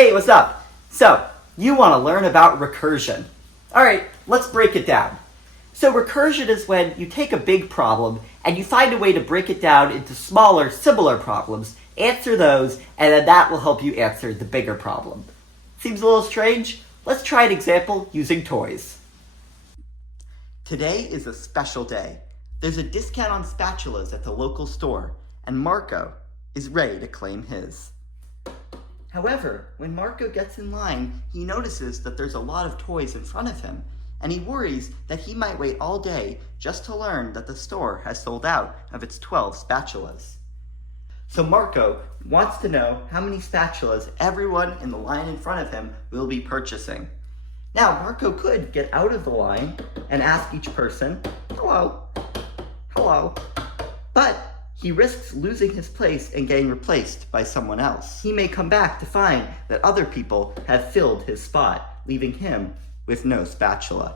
Hey, what's up? So, you want to learn about recursion. Alright, let's break it down. So recursion is when you take a big problem and you find a way to break it down into smaller, similar problems, answer those, and then that will help you answer the bigger problem. Seems a little strange? Let's try an example using toys. Today is a special day. There's a discount on spatulas at the local store, and Marco is ready to claim his. However, when Marco gets in line, he notices that there's a lot of toys in front of him, and he worries that he might wait all day just to learn that the store has sold out of its 12 spatulas. So Marco wants to know how many spatulas everyone in the line in front of him will be purchasing. Now, Marco could get out of the line and ask each person, hello, but he risks losing his place and getting replaced by someone else. He may come back to find that other people have filled his spot, leaving him with no spatula.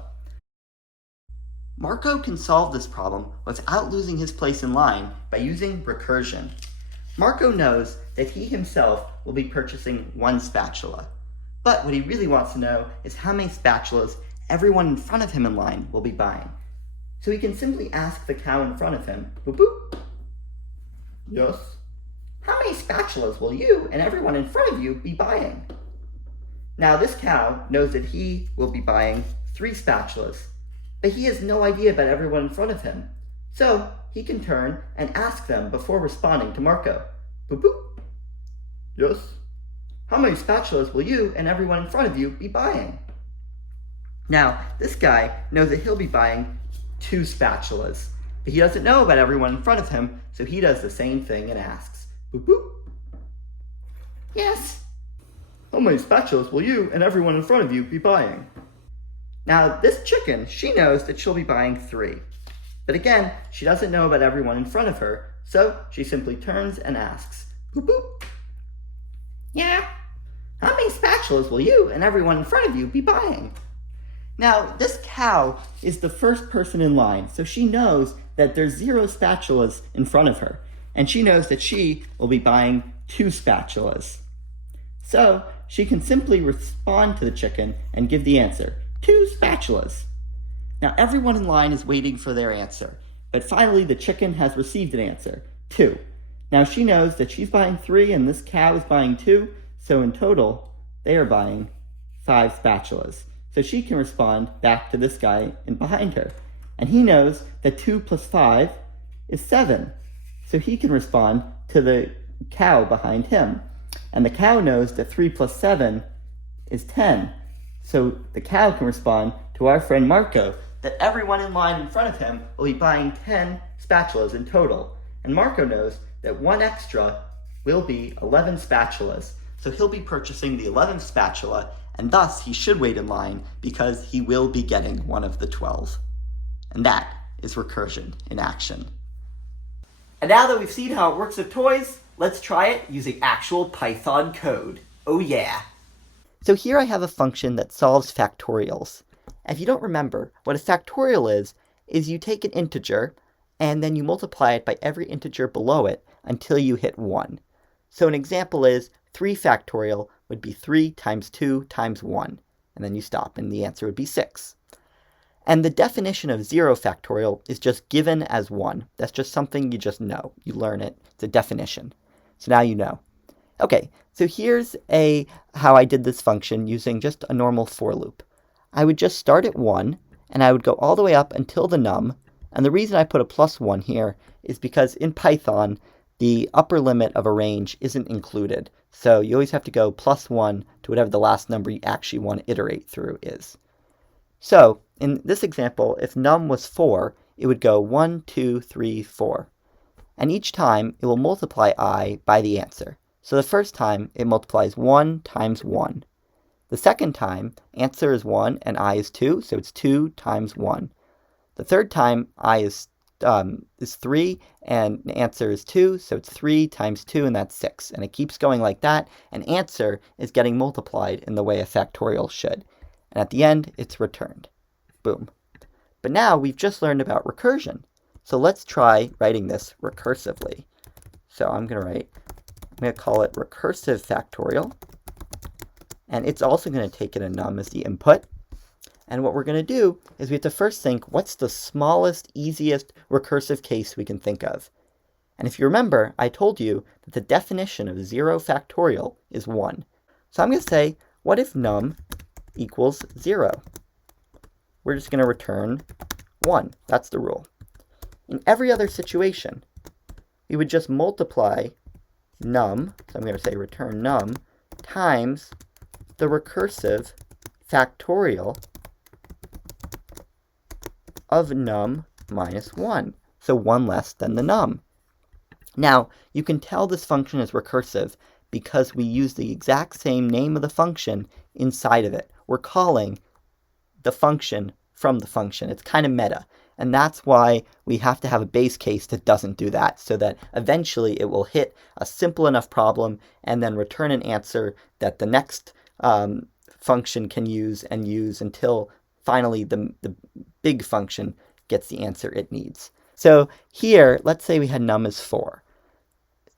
Marco can solve this problem without losing his place in line by using recursion. Marco knows that he himself will be purchasing one spatula, but what he really wants to know is how many spatulas everyone in front of him in line will be buying. So he can simply ask the cow in front of him, boop boop, yes, how many spatulas will you and everyone in front of you be buying? Now this cow knows that he will be buying 3 spatulas, but he has no idea about everyone in front of him. So he can turn and ask them before responding to Marco. Boop boop. Yes. How many spatulas will you and everyone in front of you be buying? Now, this guy knows that he'll be buying 2 spatulas, but he doesn't know about everyone in front of him, so he does the same thing and asks. Boop boop. Yes. How many spatulas will you and everyone in front of you be buying? Now, this chicken, she knows that she'll be buying 3. But again, she doesn't know about everyone in front of her, so she simply turns and asks, boop boop. Yeah. How many spatulas will you and everyone in front of you be buying? Now, this cow is the first person in line, so she knows that there's 0 spatulas in front of her, and she knows that she will be buying 2 spatulas. So, she can simply respond to the chicken and give the answer, 2 spatulas. Now, everyone in line is waiting for their answer, but finally the chicken has received an answer, 2. Now, she knows that she's buying 3 and this cow is buying 2, so in total, they are buying 5 spatulas. So she can respond back to this guy in behind her. And he knows that 2 plus 5 is 7. So he can respond to the cow behind him. And the cow knows that 3 plus 7 is 10. So the cow can respond to our friend Marco that everyone in line in front of him will be buying 10 spatulas in total. And Marco knows that 1 extra will be 11 spatulas. So he'll be purchasing the 11th spatula, and thus he should wait in line because he will be getting one of the 12. And that is recursion in action. And now that we've seen how it works with toys, let's try it using actual Python code. Oh yeah! So here I have a function that solves factorials. If you don't remember, what a factorial is you take an integer and then you multiply it by every integer below it until you hit 1. So an example is 3 factorial would be 3 times 2 times 1, and then you stop, and the answer would be 6. And the definition of 0 factorial is just given as 1. That's just something you just know. You learn it. It's a definition. So now you know. Okay, so here's how I did this function using just a normal for loop. I would just start at 1, and I would go all the way up until the num, and the reason I put a plus 1 here is because in Python, the upper limit of a range isn't included. So you always have to go plus 1 to whatever the last number you actually want to iterate through is. So in this example, if num was 4, it would go 1, 2, 3, 4. And each time it will multiply I by the answer. So the first time it multiplies 1 times 1. The second time, answer is 1 and I is 2, so it's 2 times 1. The third time I is 3, and the answer is 2, so it's 3 times 2, and that's 6. And it keeps going like that, and answer is getting multiplied in the way a factorial should. And at the end, it's returned. Boom. But now we've just learned about recursion. So let's try writing this recursively. So I'm going to call it recursive factorial. and it's also going to take in a num as the input. And what we're going to do is we have to first think, what's the smallest, easiest recursive case we can think of? And if you remember, I told you that the definition of 0 factorial is 1. So I'm going to say, what if num equals 0? We're just going to return 1. That's the rule. In every other situation, we would just multiply num, so I'm going to say return num, times the recursive factorial of num minus 1. So 1 less than the num. Now, you can tell this function is recursive because we use the exact same name of the function inside of it. We're calling the function from the function. It's kind of meta. And that's why we have to have a base case that doesn't do that, so that eventually it will hit a simple enough problem and then return an answer that the next function can use until finally the big function gets the answer it needs. So here, let's say we had num as 4.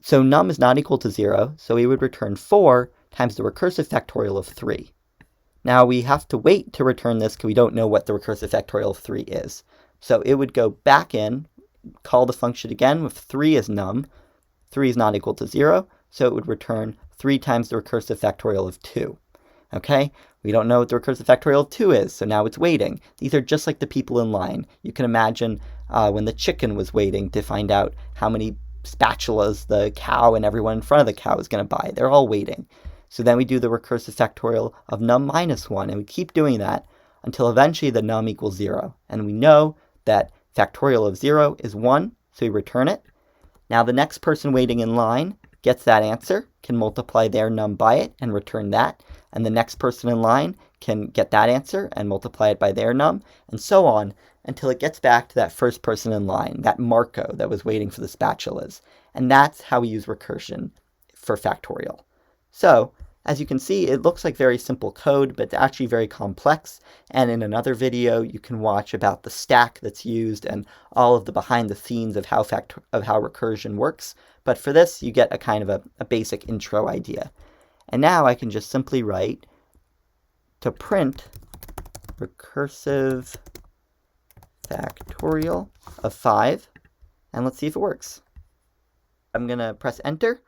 So num is not equal to 0, so we would return 4 times the recursive factorial of 3. Now we have to wait to return this because we don't know what the recursive factorial of 3 is. So it would go back in, call the function again with 3 as num. 3 is not equal to 0, so it would return 3 times the recursive factorial of 2. Okay? We don't know what the recursive factorial of 2 is, so now it's waiting. These are just like the people in line. You can imagine when the chicken was waiting to find out how many spatulas the cow and everyone in front of the cow is going to buy. They're all waiting. So then we do the recursive factorial of num minus 1, and we keep doing that until eventually the num equals 0. And we know that factorial of 0 is 1, so we return it. Now the next person waiting in line gets that answer, can multiply their num by it and return that. And the next person in line can get that answer and multiply it by their num, and so on until it gets back to that first person in line, that Marco that was waiting for the spatulas. And that's how we use recursion for factorial. So, as you can see, it looks like very simple code, but it's actually very complex. And in another video, you can watch about the stack that's used and all of the behind the scenes of how recursion works. But for this, you get a kind of a basic intro idea. And now I can just simply write to print recursive factorial of 5, and let's see if it works. I'm going to press enter,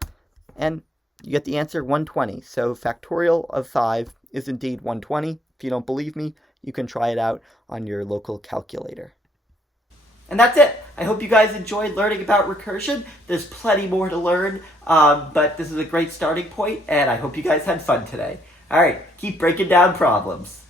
and you get the answer 120. So factorial of 5 is indeed 120. If you don't believe me, you can try it out on your local calculator. And that's it. I hope you guys enjoyed learning about recursion. There's plenty more to learn, but this is a great starting point, and I hope you guys had fun today. All right, keep breaking down problems.